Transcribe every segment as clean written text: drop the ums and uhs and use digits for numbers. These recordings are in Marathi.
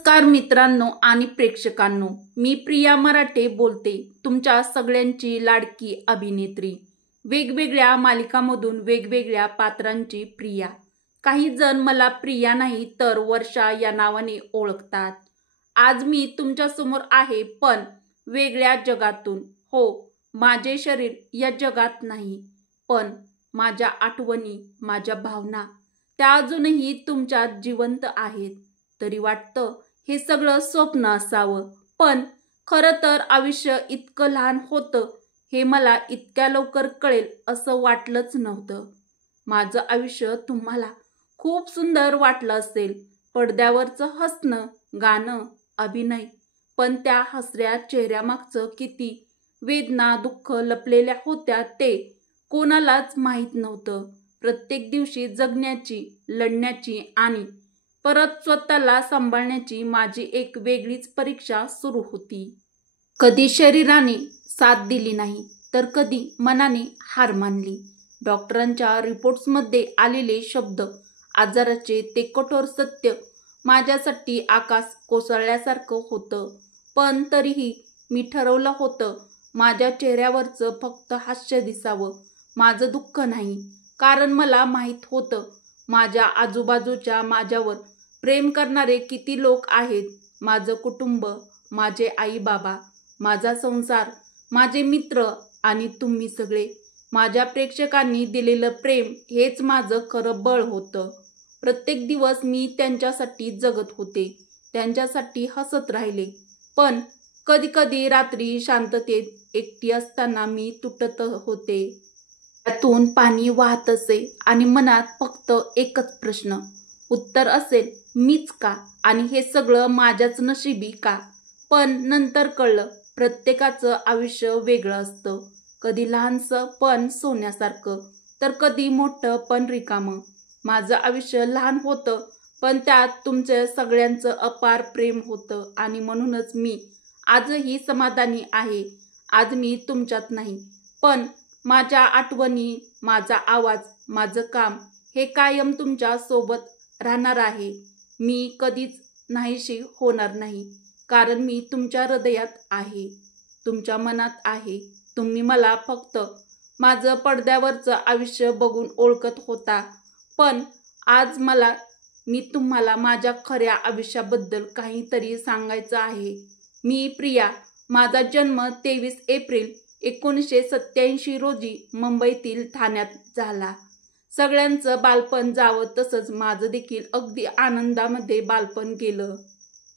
नमस्कार मित्रांनो आणि प्रेक्षकांनो, मी प्रिया मराठे बोलते, तुमच्या सगळ्यांची लाडकी अभिनेत्री। वेगवेगळ्या मालिकांमधून वेगवेगळ्या पात्रांची प्रिया। काही जण मला प्रिया नाही तर वर्षा या नावाने ओळखतात। आज मी तुमच्या समोर आहे, पण वेगळ्या जगातून। हो, माझे शरीर या जगात नाही, पण माझ्या आठवणी, माझ्या भावना त्या अजूनही तुमच्यात जिवंत आहेत। तरी वाटतं हे सगळं स्वप्न असावं, पण खरं तर आयुष्य इतकं लहान होतं हे मला इतक्या लवकर कळेल असं वाटलंच नव्हतं। माझं आयुष्य तुम्हाला खूप सुंदर वाटलं असेल, पडद्यावरचं हसणं, गाणं, अभिनय, पण त्या हसऱ्या चेहऱ्यामागचं किती वेदना, दुःख लपलेल्या होत्या ते कोणालाच माहीत नव्हतं। प्रत्येक दिवशी जगण्याची, लढण्याची आणि परत स्वतःला सांभाळण्याची माझी एक वेगळीच परीक्षा सुरू होती। कधी शरीराने साथ दिली नाही, तर कधी मनाने हार मानली। डॉक्टरांच्या रिपोर्ट्समध्ये आलेले शब्द, आजाराचे ते कठोर सत्य माझ्यासाठी आकाश कोसळल्यासारखं होतं। पण तरीही मी ठरवलं होतं, माझ्या चेहऱ्यावरचं फक्त हास्य दिसावं, माझं दुःख नाही। कारण मला माहीत होतं, माझ्या आजूबाजूच्या माझ्यावर प्रेम करणारे किती लोक आहेत। माझं कुटुंब, माझे आई बाबा, माझा संसार, माझे मित्र आणि तुम्ही सगळे, माझ्या प्रेक्षकांनी दिलेलं प्रेम हेच माझं खरं बळ होतं। प्रत्येक दिवस मी त्यांच्यासाठी जगत होते, त्यांच्यासाठी हसत राहिले। पण कधी कधी रात्री शांततेत एकटी असताना मी तुटत होते। त्यातून पाणी वाहत असे आणि मनात फक्त एकच प्रश्न, उत्तर असेल मीच का, आणि हे सगळं माझ्याच नशिबी का? पण नंतर कळलं, प्रत्येकाचं आयुष्य वेगळं असतं। कधी लहानसं पण सोन्यासारखं, तर कधी मोठं पण रिकामं। माझं आयुष्य लहान होतं, पण त्यात तुमच्या सगळ्यांचं अपार प्रेम होतं आणि म्हणूनच मी आजही समाधानी आहे। आज मी तुमच्यात नाही, पण माझ्या आठवणी, माझा आवाज, माझं काम हे कायम तुमच्या सोबत राहणार आहे। मी कधीच नाहीशी होणार नाही, कारण मी तुमच्या हृदयात आहे, तुमच्या मनात आहे। तुम्ही मला फक्त माझं पडद्यावरचं आयुष्य बघून ओळखत होता, पण आज मी तुम्हाला माझ्या खऱ्या आयुष्याबद्दल काहीतरी सांगायचं आहे। मी प्रिया, माझा जन्म 23 एप्रिल 1987 रोजी मुंबईतील ठाण्यात झाला। सगळ्यांचं बालपण जावं तसंच माझं देखील अगदी आनंदामध्ये बालपण गेलं।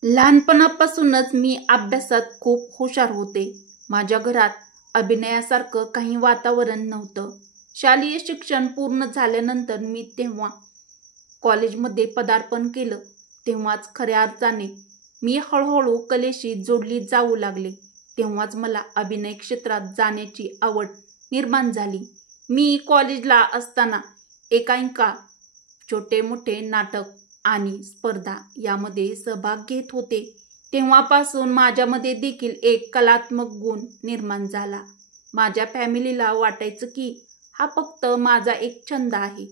लहानपणापासूनच मी अभ्यासात खूप हुशार होते। माझ्या घरात अभिनयासारखं काही वातावरण नव्हतं। शालेय शिक्षण पूर्ण झाल्यानंतर मी तेव्हा कॉलेजमध्ये पदार्पण केलं, तेव्हाच खऱ्या अर्थाने मी हळूहळू कलेशी जोडली जाऊ लागले। तेव्हाच मला अभिनय क्षेत्रात जाण्याची आवड निर्माण झाली। मी कॉलेजला असताना एकांकिका, छोटे मोठे नाटक आणि स्पर्धा यामध्ये सहभाग घेत होते। तेव्हापासून माझ्यामध्ये देखील एक कलात्मक गुण निर्माण झाला। माझ्या फॅमिलीला वाटायचं की हा फक्त माझा एक छंद आहे,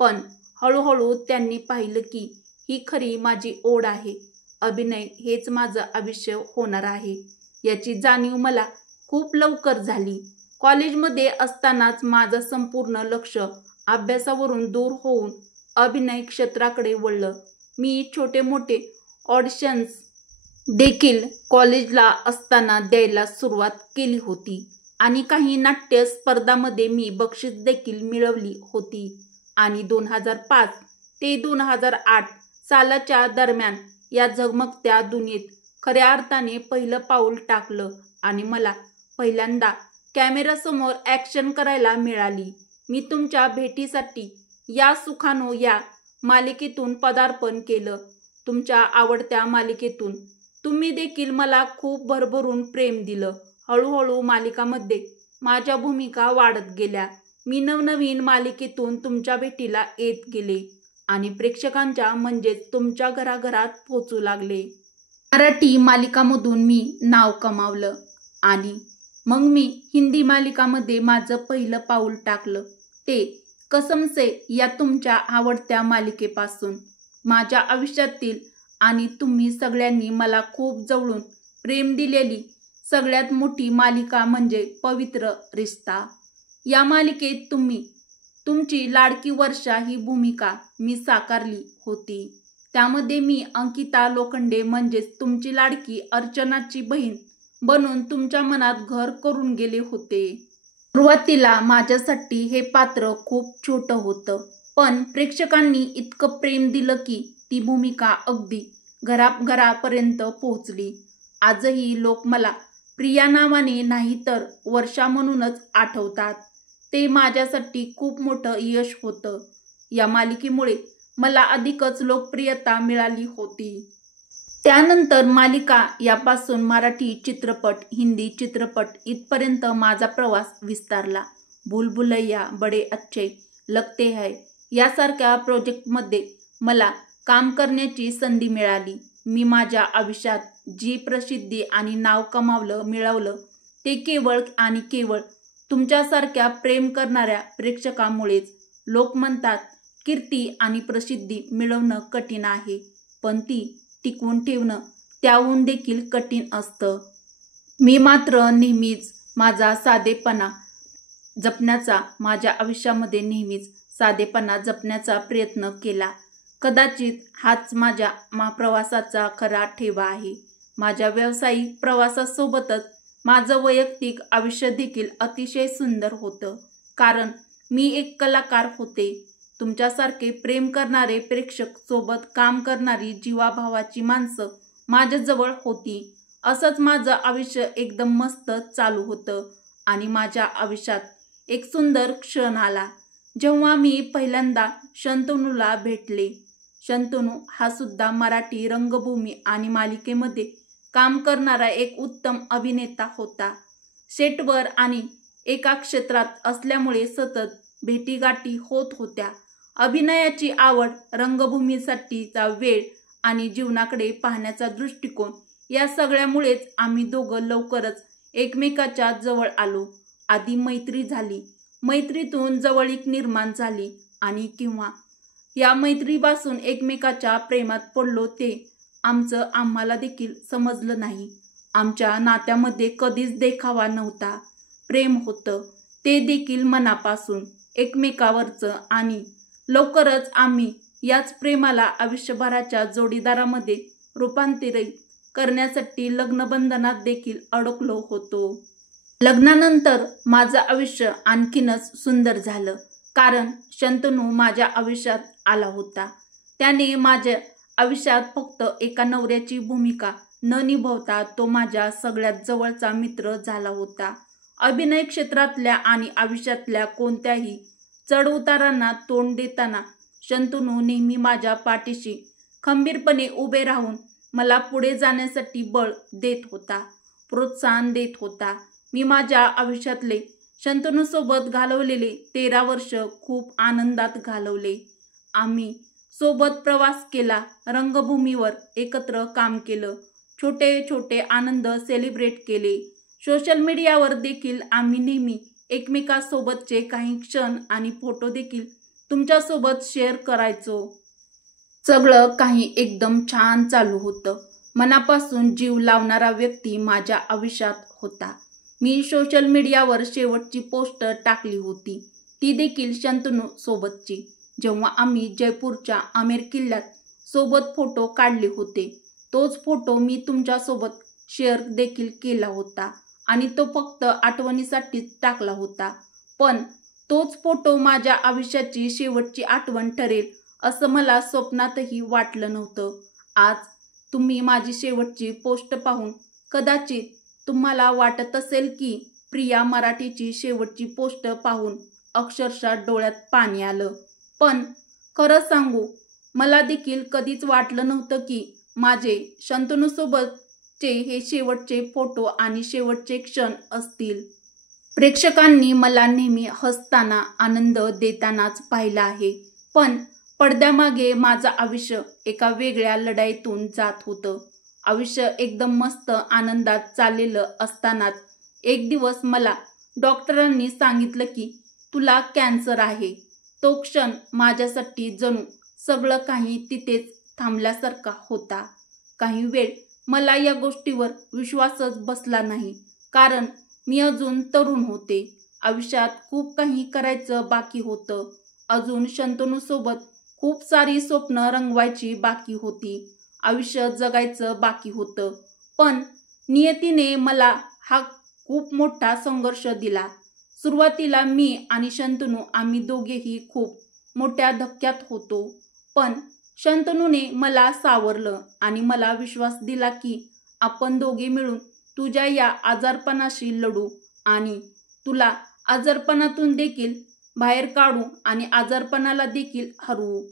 पण हळूहळू त्यांनी पाहिलं की ही खरी माझी ओढ आहे। अभिनय हेच माझं आयुष्य होणार आहे याची जाणीव मला खूप लवकर झाली। कॉलेजमध्ये असतानाच माझं संपूर्ण लक्ष अभ्यासावरून दूर होऊन अभिनय क्षेत्राकडे वळलं। मी छोटे मोठे ऑडिशन्स देखील कॉलेजला असताना द्यायला सुरुवात केली होती आणि काही नाट्य स्पर्धांमध्ये मी बक्षीस देखील मिळवली होती। आणि 2005 ते 2008 सालाच्या दरम्यान या झगमगत्या दुनियेत खऱ्या अर्थाने पहिलं पाऊल टाकलं आणि मला पहिल्यांदा कॅमेऱ्यासमोर ॲक्शन करायला मिळाली। मी तुमच्या भेटीसाठी या सुखानो या मालिकेतून पदार्पण केलं। तुमच्या आवडत्या मालिकेतून तुम्ही देखील मला खूप भरभरून प्रेम दिलं। हळूहळू मालिकांमध्ये माझ्या भूमिका वाढत गेल्या। मी नवनवीन मालिकेतून तुमच्या भेटीला येत गेले आणि प्रेक्षकांच्या म्हणजेच तुमच्या घराघरात पोहोचू लागले। मराठी मालिकांमधून मी नाव कमावलं आणि मग मी हिंदी मालिकांमध्ये माझं पहिलं पाऊल टाकलं, ते कसम से या तुमच्या आवडत्या मालिकेपासून। माझ्या आयुष्यातील आणि तुम्ही सगळ्यांनी मला खूप जवळून प्रेम दिलेली सगळ्यात मोठी मालिका म्हणजे पवित्र रिश्ता. या मालिकेत तुमची लाडकी वर्षा ही भूमिका मी साकारली होती. त्यामध्ये मी अंकिता लोखंडे म्हणजेच तुमची लाडकी अर्चनाची बहीण बनून तुमच्या मनात घर करून गेले होते. सुरुवातीला माझ्यासाठी हे पात्र खूप छोटं होतं, पण प्रेक्षकांनी इतकं प्रेम दिलं की ती भूमिका अगदी घरापर्यंत पोहोचली. आजही लोक मला प्रिया नावाने नाही तर वर्षा म्हणूनच आठवतात. ते माझ्यासाठी खूप मोठं यश होतं. या मालिकेमुळे मला अधिकच लोकप्रियता मिळाली होती. त्यानंतर मालिका यापासून मराठी चित्रपट, हिंदी चित्रपट इथपर्यंत माझा प्रवास विस्तारला. भूल भुलैया, बडे अच्छे लगते है यासारख्या प्रोजेक्टमध्ये मला काम करण्याची संधी मिळाली. मी माझ्या आयुष्यात जी प्रसिद्धी आणि नाव मिळवलं ते केवळ आणि केवळ तुमच्यासारख्या प्रेम करणाऱ्या प्रेक्षकांमुळेच. लोक म्हणतात कीर्ती आणि प्रसिद्धी मिळवणं कठीण आहे, पण ती टिकवून ठेवणं त्याहून देखील कठीण असतं. मी मात्र नेहमीच माझ्या आयुष्यामध्ये नेहमीच साधेपणा जपण्याचा प्रयत्न केला. कदाचित हाच माझ्या प्रवासाचा खरा ठेवा आहे. माझ्या व्यावसायिक प्रवासासोबतच माझं वैयक्तिक आयुष्य देखील अतिशय सुंदर होतं, कारण मी एक कलाकार होते. तुमच्यासारखे प्रेम करणारे प्रेक्षक, सोबत काम करणारी जीवाभावाची माणसं माझ्याजवळ होती. असंच माझं आयुष्य एकदम मस्त चालू होतं आणि माझ्या आयुष्यात एक सुंदर क्षण आला जेव्हा मी पहिल्यांदा शंतनूला भेटले. शंतनू हा सुद्धा मराठी रंगभूमी आणि मालिकेमध्ये काम करणारा एक उत्तम अभिनेता होता. सेटवर आणि एका क्षेत्रात असल्यामुळे सतत भेटीगाठी होत होत्या. अभिनयाची आवड, रंगभूमीसाठीचा वेळ आणि जीवनाकडे पाहण्याचा दृष्टिकोन या सगळ्यामुळेच आम्ही दोघं लवकरच एकमेकाच्या जवळ आलो. आधी मैत्री झाली, मैत्रीतून जवळीक निर्माण झाली आणि केव्हा या मैत्रीपासून एकमेकाच्या प्रेमात पडलो ते आम्हाला देखील समजलं नाही. आमच्या नात्यामध्ये कधीच देखावा नव्हता, प्रेम होतं, ते देखील मनापासून एकमेकावरचं. आणि लवकरच आम्ही याच प्रेमाला आयुष्यभराच्या जोडीदारामध्ये रूपांतरित करण्यासाठी लग्नबंधनात देखील अडकलो होतो. लग्नानंतर माझं आयुष्य आणखीनच सुंदर झालं, कारण शंतनू माझ्या आयुष्यात आला होता. त्याने माझ्या आयुष्यात फक्त एका नवऱ्याची भूमिका न निभावता तो माझ्या सगळ्यात जवळचा मित्र झाला होता. अभिनय क्षेत्रातल्या आणि आयुष्यातल्या कोणत्याही चढउतारांना तोंड देताना शंतनू नेहमी माझ्या पाठीशी खंबीरपणे उभे राहून मला पुढे जाण्यासाठी बळ देत होता, प्रोत्साहन देत होता. मी माझ्या आयुष्यातले शंतनूसोबत घालवलेले 13 वर्ष खूप आनंदात घालवले. आम्ही सोबत प्रवास केला, रंगभूमीवर एकत्र काम केलं, छोटे छोटे आनंद सेलिब्रेट केले. सोशल मीडियावर देखील आम्ही नेहमी एकमेकांसोबतचे काही क्षण आणि फोटो देखील तुमच्यासोबत शेअर करायचो. सगळं काही एकदम छान चालू होतं. मनापासून जीव लावणारा व्यक्ती माझ्या आयुष्यात होता. मी सोशल मीडियावर शेवटची पोस्ट टाकली होती, ती देखील शंतनू सोबतची, जेव्हा आम्ही जयपूरच्या आमेर किल्ल्यात सोबत फोटो काढले होते. तोच फोटो मी तुमच्यासोबत शेअर देखील केला होता आणि तो फक्त आठवणीसाठीच टाकला होता. पण तोच फोटो माझ्या आयुष्याची शेवटची आठवण ठरेल असं मला स्वप्नातही वाटलं नव्हतं. आज तुम्ही माझी शेवटची पोस्ट पाहून कदाचित तुम्हाला वाटत असेल की प्रिया मराठीची शेवटची पोस्ट पाहून अक्षरशः डोळ्यात पाणी आलं. पण खरं सांगू, मला देखील कधीच वाटलं नव्हतं की माझे शंतनूसोबतचे हे शेवटचे फोटो आणि शेवटचे क्षण असतील. प्रेक्षकांनी मला नेहमी हसताना, आनंद देतानाच पाहिलं आहे, पण पडद्यामागे माझं आयुष्य एका वेगळ्या लढाईतून जात होतं. आयुष्य एकदम मस्त आनंदात चाललेलं असतानाच एक दिवस मला डॉक्टरांनी सांगितलं की तुला कॅन्सर आहे. तो क्षण माझ्यासाठी जणू सगळं काही तिथेच थांबल्यासारखा होता. काही वेळ मला या गोष्टीवर विश्वासच बसला नाही, कारण मी अजून तरुण होते. आयुष्यात खूप काही करायचं बाकी होतं. अजून शंतनूसोबत खूप सारी स्वप्न रंगवायची बाकी होती. आयुष्य जगायचं बाकी होतं. पण नियतीने मला हा खूप मोठा संघर्ष दिला. सुरुवातीला मी आणि शंतनू आम्ही दोघेही खूप मोठ्या धक्क्यात होतो. पण शंतनूने मला सावरलं आणि मला विश्वास दिला की आपण दोघे मिळून तुझ्या या आजारपणाशी लढू आणि तुला आजारपणातून देखील बाहेर काढू आणि आजारपणाला देखील हरवू.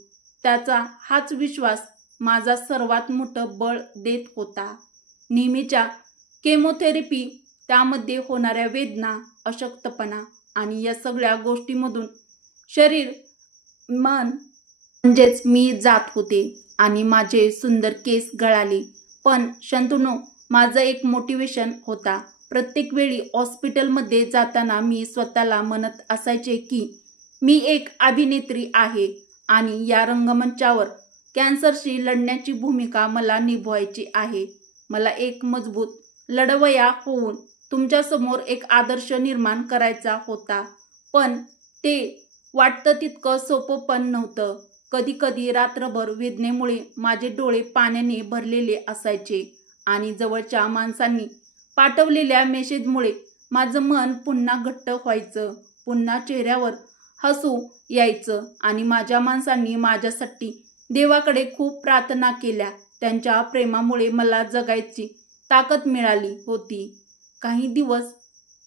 त्याचा हाच विश्वास माझा सर्वात मोठं बळ देत होता. नेहमीच्या केमोथेरपी, त्यामध्ये होणाऱ्या वेदना, अशक्तपणा आणि या सगळ्या गोष्टींमधून शरीर, मन म्हणजेच मी जात होते आणि माझे सुंदर केस गळाले. पण शंतनू माझं एक मोटिवेशन होता. प्रत्येक वेळी हॉस्पिटलमध्ये जाताना मी स्वतःला म्हणत असायचे की मी एक अभिनेत्री आहे आणि या रंगमंचावर कॅन्सरशी लढण्याची भूमिका मला निभवायची आहे. मला एक मजबूत लढवय्या होऊन तुमच्यासमोर एक आदर्श निर्माण करायचा होता. पण ते वाटतं तितकं सोपं पण नव्हतं. कधी कधी रात्रभर वेदनेमुळे माझे डोळे पाण्याने भरलेले असायचे आणि जवळच्या माणसांनी पाठवलेल्या मेसेजमुळे माझं मन पुन्हा घट्ट व्हायचं. पुन्हा चेहऱ्यावर हसू यायचं आणि माझ्या माणसांनी माझ्यासाठी देवाकडे खूप प्रार्थना केल्या. त्यांच्या प्रेमामुळे मला जगायची ताकद मिळाली होती. काही दिवस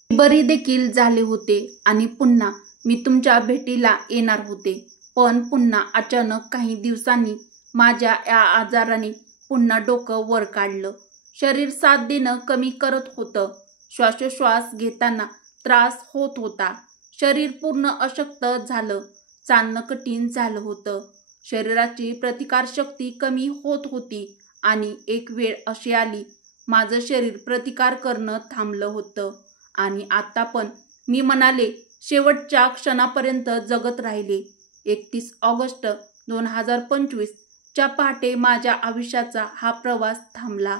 बरी देखील झाले होते आणि पुन्हा मी तुमच्या भेटीला येणार होते. पण पुन्हा अचानक काही दिवसांनी माझ्या या आजाराने पुन्हा डोकं वर काढलं. शरीर साथ देणं कमी करत होतं. श्वासोश्वास घेताना त्रास होत होता. शरीर पूर्ण अशक्त झालं. चालणं कठीण झालं होतं. शरीराची प्रतिकारशक्ती कमी होत होती आणि एक वेळ अशी आली, माझं शरीर प्रतिकार करणं थांबलं होतं. आणि आता पण मी म्हणाले शेवटच्या क्षणापर्यंत जगत राहिले. 31 ऑगस्ट 2025 च्या पहाटे माझ्या आयुष्याचा हा प्रवास थांबला.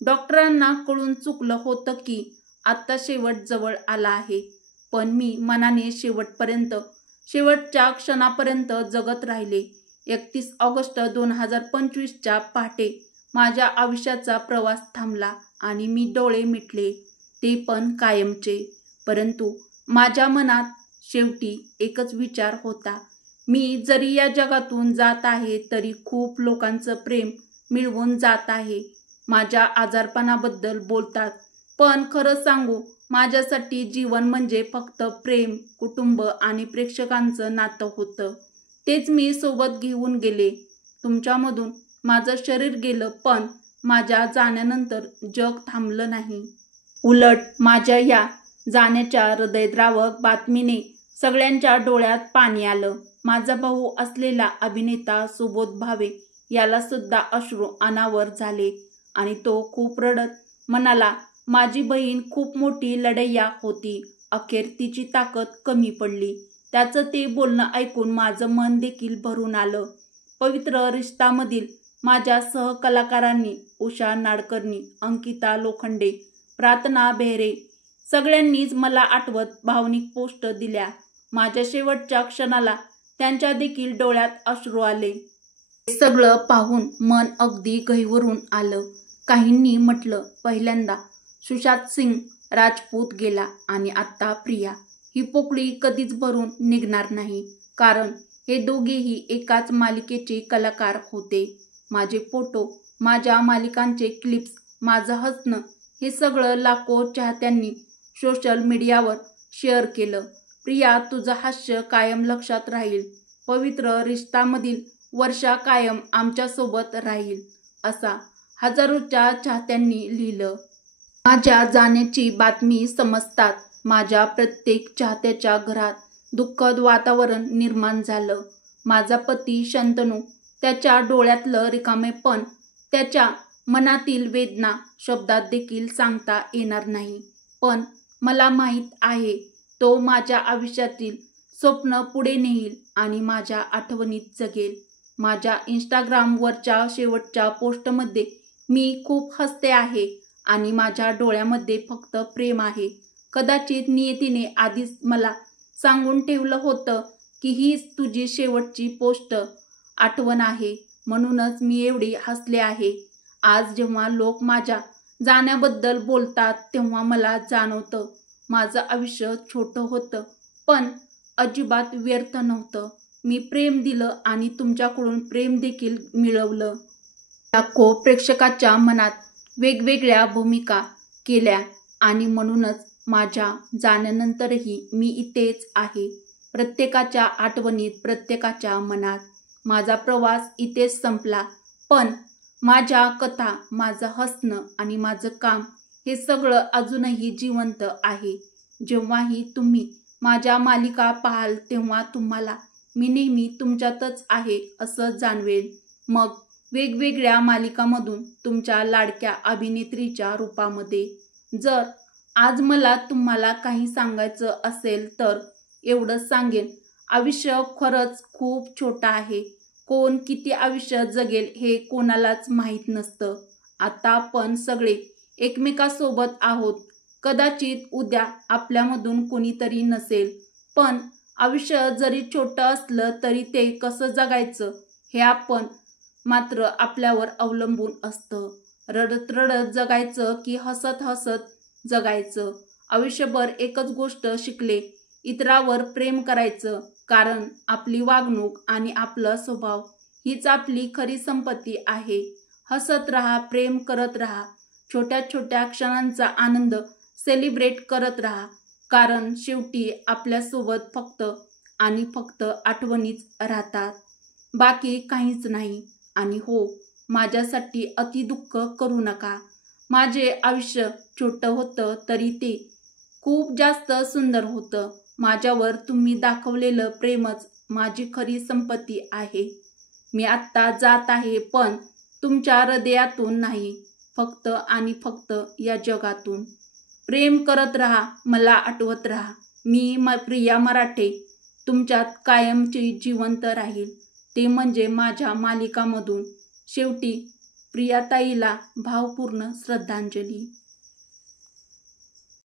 डॉक्टरांना कळून चुकलं होतं की आत्ता शेवट जवळ आला आहे. पण मी मनाने शेवटपर्यंत, शेवटच्या क्षणापर्यंत जगत राहिले. 31 ऑगस्ट 2025 च्या पहाटे माझ्या आयुष्याचा प्रवास थांबला आणि मी डोळे मिटले, ते पण कायमचे. परंतु माझ्या मनात शेवटी एकच विचार होता, मी जरी या जगातून जात आहे तरी खूप लोकांचं प्रेम मिळवून जात आहे. माझ्या आजारपणाबद्दल बोलतात, पण खरं सांगू, माझ्यासाठी जीवन म्हणजे फक्त प्रेम, कुटुंब आणि प्रेक्षकांचं नातं होतं. तेच मी सोबत घेऊन गेले. तुमच्यामधून माझं शरीर गेलं, पण माझ्या जाण्यानंतर जग थांबलं नाही. उलट माझ्या या जाण्याच्या हृदयद्रावक बातमीने सगळ्यांच्या डोळ्यात पाणी आलं. माझा भाऊ असलेला अभिनेता सुबोध भावे याला सुद्धा अश्रू अनावर झाले आणि तो खूप रडत म्हणाला, माझी बहीण खूप मोठी लढवय्या होती. अखेर तिची ताकद कमी पडली. त्याचं ते बोलणं ऐकून माझं मन देखील भरून आलं. पवित्र रिश्तामधील माझ्या सहकलाकारांनी, उषा नाडकर्णी, अंकिता लोखंडे, प्रार्थना बेहरे सगळ्यांनीच मला आठवत भावनिक पोस्ट दिल्या. माझ्या शेवटच्या क्षणाला त्यांच्या देखील डोळ्यात अश्रू आले. हे सगळं पाहून मन अगदी गहिवरून आलं. काहींनी म्हटलं, पहिल्यांदा सुशांत सिंग राजपूत गेला आणि आता प्रिया. ही पोकळी कधीच भरून निघणार नाही, कारण हे दोघेही एकाच मालिकेचे कलाकार होते. माझे फोटो, माझ्या मालिकांचे क्लिप्स, माझं हसणं, हे सगळं लाखो चाहत्यांनी सोशल मीडियावर शेअर केलं. प्रिया, तुझं हास्य कायम लक्षात राहील. पवित्र रिश्तामधील वर्षा कायम आमच्यासोबत राहील, असा हजारोच्या चाहत्यांनी लिहिलं. माझ्या जाण्याची बातमी समजताच माझ्या प्रत्येक चाहत्याच्या घरात दुःखद वातावरण निर्माण झालं. माझा पती शंतनू, त्याच्या डोळ्यातलं रिकामेपण, त्याच्या मनातील वेदना शब्दात देखील सांगता येणार नाही. पण मला माहीत आहे, तो माझ्या आयुष्यातील स्वप्न पुढे नेईल आणि माझ्या आठवणीत जगेल. माझ्या इंस्टाग्रामवरच्या शेवटच्या पोस्टमध्ये मी खूप हसते आहे आणि माझ्या डोळ्यामध्ये फक्त प्रेम आहे. कदाचित नियतीने आधीच मला सांगून ठेवलं होतं की हीच तुझी शेवटची पोस्ट आठवण आहे, म्हणूनच मी एवढी हसले आहे. आज जेव्हा लोक माझ्या जाण्याबद्दल बोलतात तेव्हा मला जाणवतं माझं आयुष्य छोटं होतं, पण अजिबात व्यर्थ नव्हतं. मी प्रेम दिलं आणि तुमच्याकडून प्रेम देखील मिळवलं. लाखो प्रेक्षकाच्या मनात वेगवेगळ्या भूमिका केल्या आणि म्हणूनच माझ्या जाण्यानंतरही मी इथेच आहे, प्रत्येकाच्या आठवणीत, प्रत्येकाच्या मनात. माझा प्रवास इथेच संपला, पण माझ्या कथा, माझं हसणं आणि माझं काम हे सगळं अजूनही जिवंत आहे. जेव्हाही तुम्ही माझ्या मालिका पाहाल तेव्हा तुम्हाला मी नेहमी तुमच्यातच आहे असं जाणवेल. मग वेगवेगळ्या मालिकांमधून तुमच्या लाडक्या अभिनेत्रीच्या रूपामध्ये. जर आज मला तुम्हाला काही सांगायचं असेल तर एवढंच सांगेन, आयुष्य खरंच खूप छोटं आहे. कोण किती आयुष्य जगेल हे कोणालाच माहीत नसतं. आता आपण सगळे एकमेकांसोबत आहोत. कदाचित उद्या आपल्यामधून कोणीतरी नसेल, पण आयुष्य जरी छोटं असलं तरी ते कसं जगायचं हे आपण मात्र आपल्यावर अवलंबून असतं. रडत रडत जगायचं की हसत हसत जगायचं. आयुष्यभर एकच गोष्ट शिकले, इतरांवर प्रेम करायचं, कारण आपली वागणूक आणि आपला स्वभाव हीच आपली खरी संपत्ती आहे. हसत राहा, प्रेम करत राहा, छोट्या छोट्या क्षणांचा आनंद सेलिब्रेट करत राहा, कारण शेवटी आपल्यासोबत फक्त आणि फक्त आठवणीच राहतात, बाकी काहीच नाही. आणि हो, माझ्यासाठी अति दुःख करू नका. माझे आयुष्य छोटं होतं तरी ते खूप जास्त सुंदर होतं. माझ्यावर तुम्ही दाखवलेलं प्रेमच माझी खरी संपत्ती आहे. मी आत्ता जात आहे, पण तुमच्या हृदयातून नाही, फक्त आणि फक्त या जगातून. प्रेम करत राहा, मला आठवत राहा. मी प्रिया मराठे तुमच्यात कायमची जिवंत राहील, ते म्हणजे माझ्या मालिकामधून. शेवटी प्रियाताईला भावपूर्ण श्रद्धांजली.